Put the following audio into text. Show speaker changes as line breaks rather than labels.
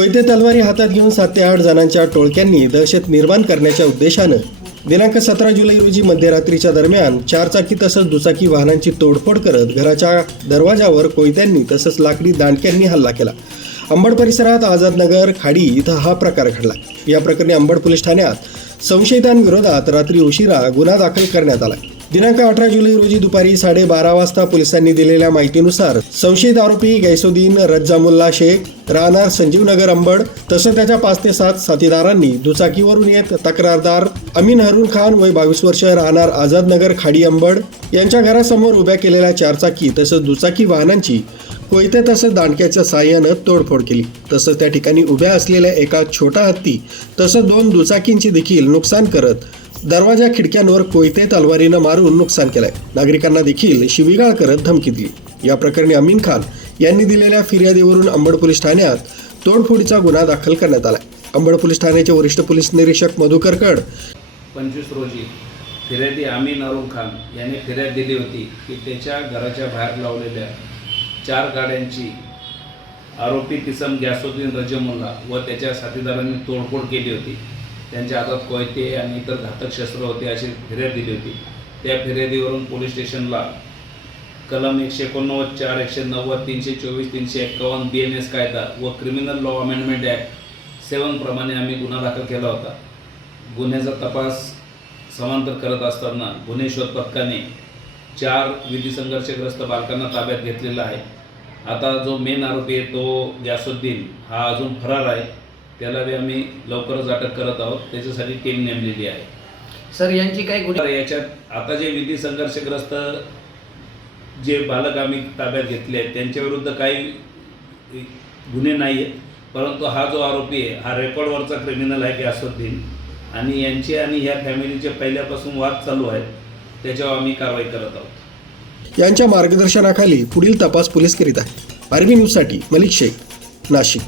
कोयते तलवारी हातात घेऊन सात ते आठ जणांच्या टोळक्यांनी दहशत निर्माण करण्याच्या उद्देशानं दिनांक सतरा जुलै रोजी मध्यरात्रीच्या दरम्यान चारचाकी तसंच दुचाकी वाहनांची तोडफोड करत घराच्या दरवाजावर कोयत्यांनी तसंच लाकडी दांडक्यांनी हल्ला केला. अंबड परिसरात आझादनगर खाडी इथं हा प्रकार घडला. या प्रकरणी अंबड पोलीस ठाण्यात संशयितांविरोधात रात्री उशिरा गुन्हा दाखल करण्यात आला. दिनांक अठरा जुलै रोजी दुपारी साडेबारा वाजता पोलिसांनी दिलेल्या माहितीनुसार संशयित आरोपी गैसुद्दीन रज्जामुल्ला शेख राहणार संजीवनगर अंबड तसंच त्याच्या पाच ते सात साथीदारांनी दुचाकीवरून येत तक्रारदार अमीन हरून खान वय बावीस वर्ष राहणार आझादनगर खाडी अंबड यांच्या घरासमोर उभ्या केलेल्या चारचाकी तसंच दुचाकी वाहनांची कोयते तसंच दांडक्याच्या साह्यानं तोडफोड केली. तसंच त्या ठिकाणी उभ्या असलेल्या एका छोटा हत्ती तसंच दोन दुचाकींची देखील नुकसान करत दरवाजा खिडक्यांवर कोयते तलवारीनं मारून नुकसान केलंय. नागरिकांना देखील शिवीगाळ करत धमकी दिली. या प्रकरणी अमीन खान यांनी दिलेल्या फिर्यादीवरून अंबड पोलीस ठाण्यात तोडफोडीचा गुन्हा दाखल करण्यात आलाय. अंबड पोलीस ठाण्याचे वरिष्ठ पोलीस निरीक्षक मधुकर कड
पंचवीस रोजी फिर्यादी अमीन अरुण खान यांनी फिर्याद दिली होती की त्याच्या घराच्या बाहेर लावलेल्या चार गाड्यांची आरोपी किसम गॅसुद्दीन रजमुल्ला व त्याच्या साथीदारांनी तोडफोड केली होती. त्यांच्या हातात कोयते आणि इतर घातक शस्त्र होते अशी फिर्याद दिली होती. त्या फिर्यादीवरून पोलीस स्टेशनला कलम एकशे एकोणनव्वद चार एकशे नव्वद तीनशे चोवीस तीनशे एक्कावन्न बी एन एस कायदा व क्रिमिनल लॉ अमेंडमेंट ॲक्ट सेवनप्रमाणे आम्ही गुन्हा दाखल केला होता. गुन्ह्याचा तपास समांतर करत असताना गुन्हे शोध पथकाने चार विधी संघर्षग्रस्त बालकांना ताब्यात घेतलेला आहे. आता जो मेन आरोपी आहे तो ग्यासुद्दीन हा अजून फरार आहे. त्याला बी आम्ही लवकरच अटक करत आहोत. त्याच्यासाठी टीम नेमलेली आहे.
सर यांची काय गुन्हे
याच्यात आता जे विधी संघर्षग्रस्त जे बालक आम्ही ताब्यात घेतले आहेत त्यांच्याविरुद्ध काही गुन्हे नाही आहेत परंतु हा जो आरोपी आहे हा रेकॉर्डवरचा क्रिमिनल आहे गॅसुद्दीन आणि यांचे आणि ह्या फॅमिलीचे पहिल्यापासून वाद चालू आहेत त्याच्यावर आम्ही कारवाई करत आहोत.
यांच्या मार्गदर्शनाखाली पुढील तपास पोलीस करीत आहे आर्मी न्यूजसाठी मलिक शेख नाशिक.